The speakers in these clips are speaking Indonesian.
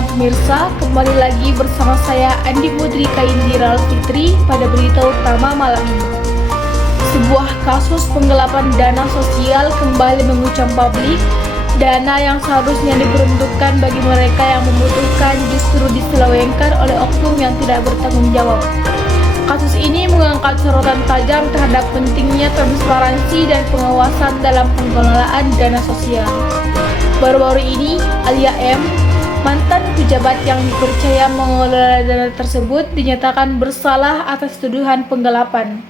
malam pemirsa, kembali lagi bersama saya Andi Putri Kaindira Fitri pada berita utama malam ini. Sebuah kasus penggelapan dana sosial kembali menguncang publik. Dana yang seharusnya diperuntukkan bagi mereka yang membutuhkan justru diselewengkan oleh oknum yang tidak bertanggung jawab. Kasus ini mengangkat sorotan tajam terhadap pentingnya transparansi dan pengawasan dalam pengelolaan dana sosial. Baru-baru ini, Alia M., mantan pejabat yang dipercaya mengelola dana tersebut, dinyatakan bersalah atas tuduhan penggelapan.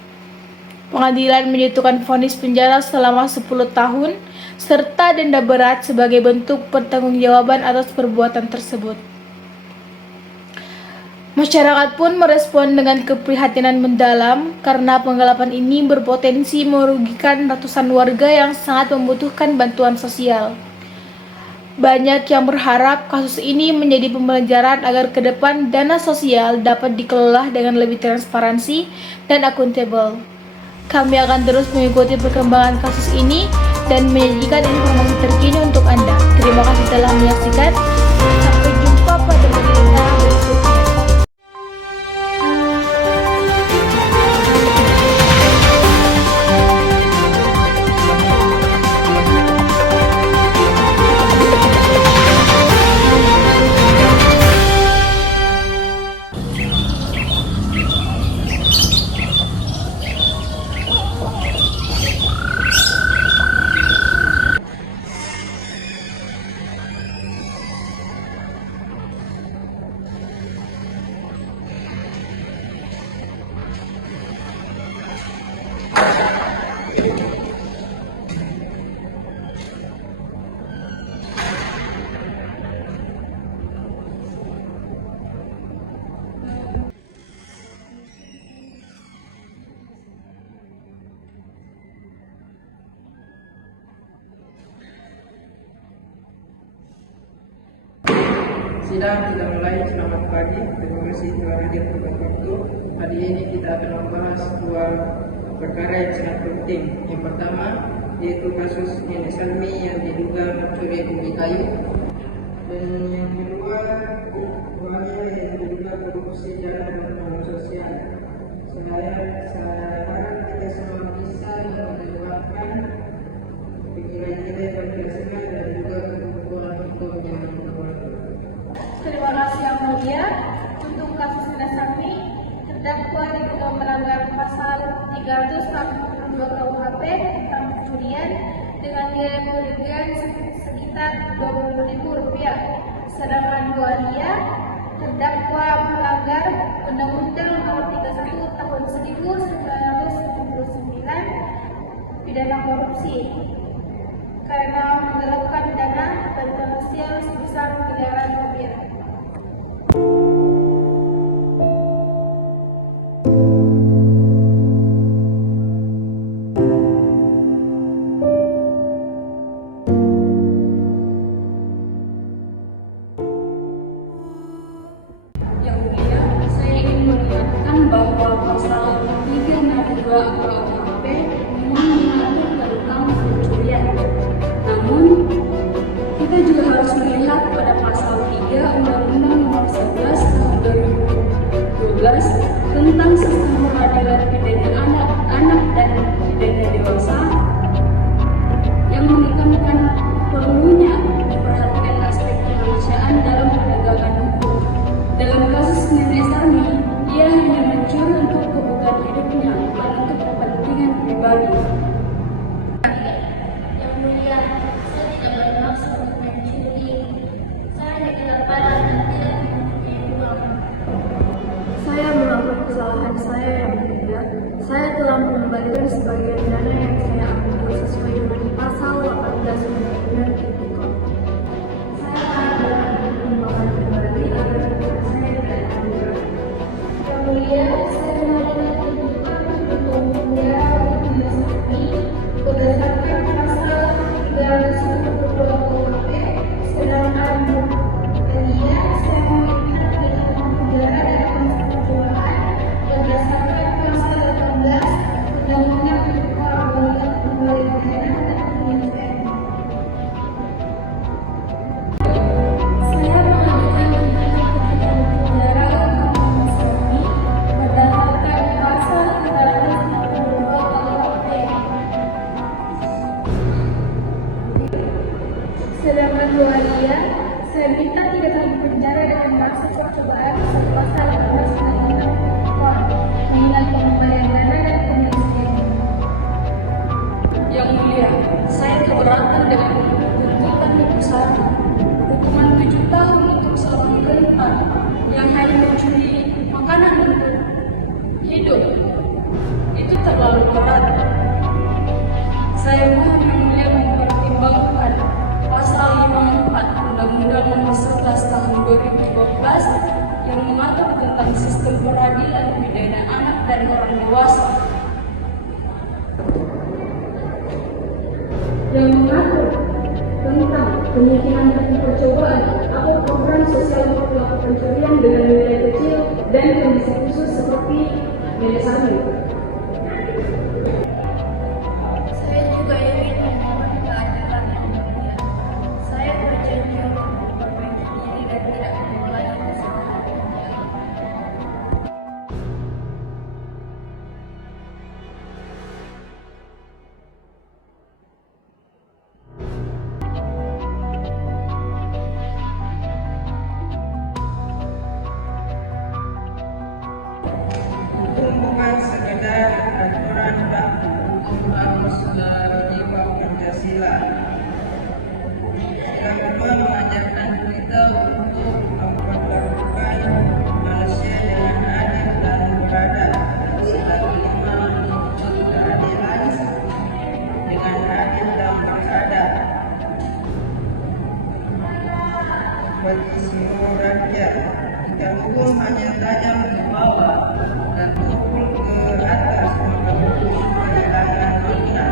Pengadilan menjatuhkan vonis penjara selama 10 tahun serta denda berat sebagai bentuk pertanggungjawaban atas perbuatan tersebut. Masyarakat pun merespon dengan keprihatinan mendalam karena penggelapan ini berpotensi merugikan ratusan warga yang sangat membutuhkan bantuan sosial. Banyak yang berharap kasus ini menjadi pembelajaran agar ke depan dana sosial dapat dikelola dengan lebih transparansi dan akuntabel. Kami akan terus mengikuti perkembangan kasus ini dan menyajikan informasi terkini untuk Anda. Terima kasih telah menyaksikan. Sampai jumpa pada berita berikutnya. Sidang kita mulai. Selamat pagi. Terima kasih telah hadir tepat waktu. Hari ini kita akan membahas dua perkara yang sangat penting. Yang pertama yaitu kasus Nenek Salmi yang diduga mencuri bumi kayu, dan yang kedua uangnya yang diduga korupsi dana bantuan sosial. Saya harap kita semua bisa mendengarkan pikiran kita yang berbeda dan juga kebutuhan hukum yang berkualitas. Terima kasih Yang Mulia. Untuk kasus Nenek Salmi, terdakwa diduga melanggar pasal 382 KUHP tentang pencurian dengan nilai kerugian sekitar Rp20.000. Sedangkan Bu Alia terdakwa melanggar Undang-Undang Nomor 31 Tahun 1999 pidana korupsi karena menggelapkan dana bantuan sosial sebesar miliaran rupiah. Yang mulia, saya ingin mengingatkan bahwa pasal 362 KUHP memang mengatur tentang pencurian. Namun, kita juga harus melihat pada pasal 3 Undang-Undang Nomor 11 Tahun 2012 tentang sistem peradilan pidana anak dan pidana dewasa yang menekankan perlunya memperhatikan aspek kemanusiaan dalam penegakan hukum. Dalam kasus Nenek Salmi, ia hanya mencuri untuk kebutuhan hidupnya, bukan untuk kepentingan pribadi. Yang Mulia, saya tidak bermaksud untuk mencuri. Saya hanya kelaparan dan tidak mempunyai uang. Saya mengakui kesalahan saya yang mulia. Saya telah mengembalikan sebagian dana yang saya ambil sesuai dengan pasal 18 Undang-Undang Tipikor. Saya akan melakukan pembayaran kembali agar saya tidak terlibat. Yang Mulia, saya mengajukan tuntutan untuk penjara untuk Nenek Salmi berdasarkan pasal 392 KUHP. Sedangkan Bu Alia, saya meminta tuntutan penjara dan persetujuan berdasarkan pasal 18 Undang-Undang Tipikor Kembali Dana dan Penyesuaian. Saya mengajukan tentang sistem peradilan pidana anak dan orang dewasa yang mengatur tentang kemungkinan percobaan atau program sosial untuk pelaku pencurian dengan nilai kecil dan kondisi khusus seperti nenek hamil. Saya juga ingin memohon keadilan yang mulia. Saya berjanji untuk memperbaiki diri dan tidak mengulangi kesalahan yang dialami. Hukum bukan sekedar aturan baku untuk harus jiwa Pancasila. Sila kedua mengajarkan kita untuk memperlakukan manusia dengan adil dan beradab. Sila kelima menuntut keadilan dengan adil dan beradab bagi seluruh rakyat. Jika hukum hanya tajam ke bawah dan tumpul ke atas, maka hukum kehilangan makna.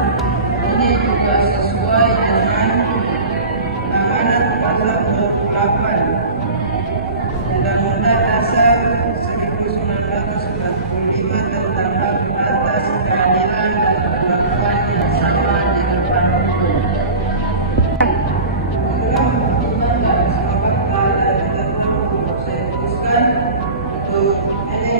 Ini juga sesuai dengan amanat pasal 28 Undang-Undang Dasar 1945 tentang hak atas keadilan dan perlakuan yang sama di depan hukum. Saya putuskan untuk ini